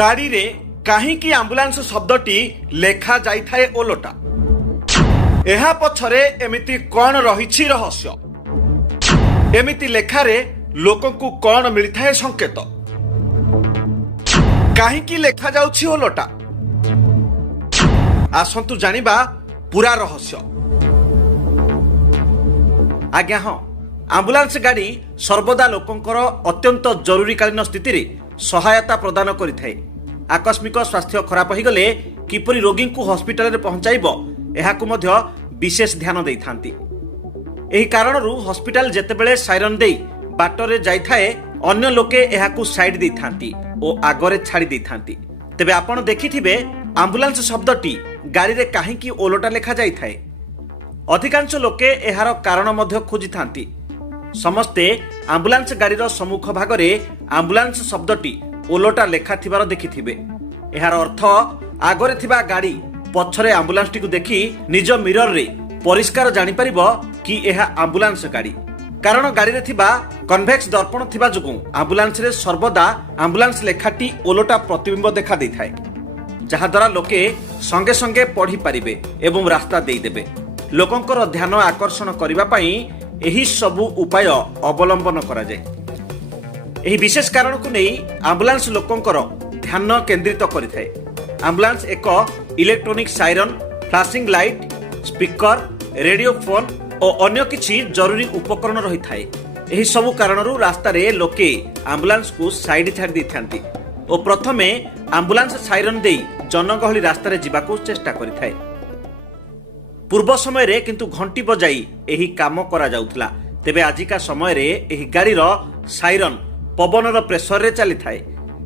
गाड़ी रे काहींकी आंबुलांस शब्दटी लेखा जाइथाए ओलटा। एहा पछरे एमिति कौन रहिछि रहस्य? एमिति लेखारे लोकंकु कौन मिलिथाए संकेत? काहींकी लेखा जाउछि ओलटा? आसंतु जानिबा पूरा रहस्य। आज्ञा हाँ, आंबुलांस गाड़ी सर्वदा लोकंकर अत्यंत जरूरीकालीन स्थिति रे सहायता प्रदान करिथाए। आकस्मिक स्वास्थ्य खराब हो गले किपरि रोगी को हॉस्पिटल रे पहुंचाइबो एहाकु मध्य विशेष ध्यान देइथांती। एही कारणरू हॉस्पिटल जेतेबेले साइरन देई बाटरे जाइथाए अन्य लोके एहाकु साइड देइथांती ओ आगरे छाड़ी देइथांती। तेबे आपण देखिथिबे आंबुलांस शब्दटी गाड़ी रे काहींकी ओलटा लेखा जाइथाए। अधिकांश लोके एहार कारण मध्य खोजी थांती। समस्ते आंबुलांस गाड़ीर सम्मुख भागरे आंबुलांस शब्दटी ओलटा लेखा थिबार देखिथिबे। एहार अर्थ आगरे थिबा गाड़ी पछरे आंबुलांस टी को देखि निज मिरर रे परिष्कार जानि परिबो कि एहा आंबुलांस गाड़ी। कारण गाड़ी रे थिबा कन्वेक्स दर्पण थिबा जुगु आंबुलांस रे सर्वदा आंबुलांस लेखाटी ओलटा प्रतिबिंब देखा देइथाए, जहा द्वारा लोके संगे संगे पढ़ी पारिबे एवं रास्ता देई देबे। लोकंकर ध्यान आकर्षण करिबा पई एही सबु उपाय अवलंबन करा जाय। एही विशेष कारण को नै आंबुलांस लोकंकर ध्यान केंद्रित करिथाय। आंबुलांस एक electronic siren, flashing light, speaker, radio phone और अन्य किछि जरूरी उपकरण रही थाए। एही सबु कारणरू रास्ता रे लोके आंबुलांस को साइड छाड़ दी थांती और प्रथमे आंबुलांस साइरन देई जनगहली रास्ता रे जिबाकू चेष्टा करिथाय। पूर्व समय रे किंतु घंटी बजाई एही काम करा जाउथला। तेबे आजिका समय रे एही गाड़ीर साइरन पवनर प्रेसर रे चली थाए।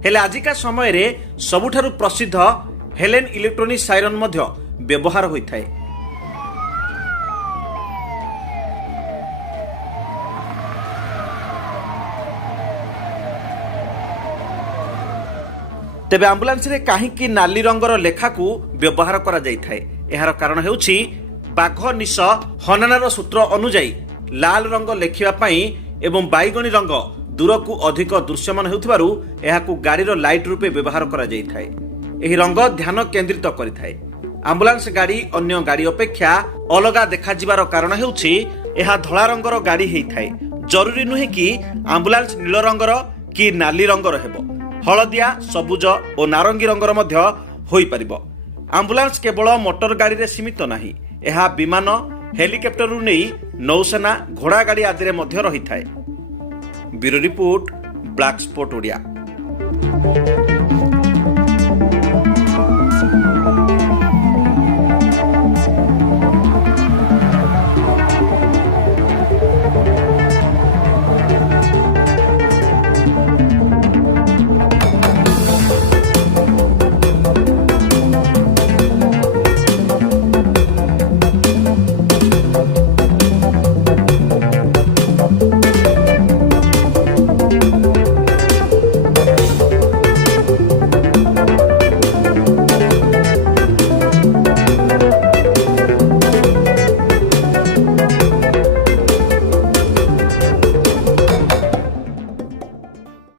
हेले आजिका समय रे सबुठारु प्रसिद्ध हेलेन इलेक्ट्रॉनिक साइरन मध्य व्यवहार होई थाए। तेबे आंबुलांस रे काहींकी नाली रंगर लेखा को व्यवहार करा जाई थाए। एहार कारण हेउछि बाघ निश हननार सूत्र अनुसार लाल रंग लेखिबा पई एवं बैगणी रंग दूर को अधिक दृश्यमान हेउथिबारु एहाकु गाड़ीर लाइट रूपे व्यवहार करा जाई थाए। एही रंग ध्यान केंद्रित करिथाए। आंबुलांस गाड़ी अन्य गाड़ी अपेक्षा अलगा देखा जिबार कारण हेउछि एहा धळा रंगर गाड़ी हेई थाए। जरूरी नुहे कि आंबुलांस नील रंगर कि नाली रंगर हेबो। हळदिया, सबुज और नारंगी रंगर मध्य होई परिबो। आंबुलांस केवल मोटर गाड़ी रे सीमित नाही। एहा विमान, हेलिकॉप्टर रु नै नौसेना, घोड़ा गाड़ी आदि रे मध्य रही थाए। Bureau report, black spot Odia.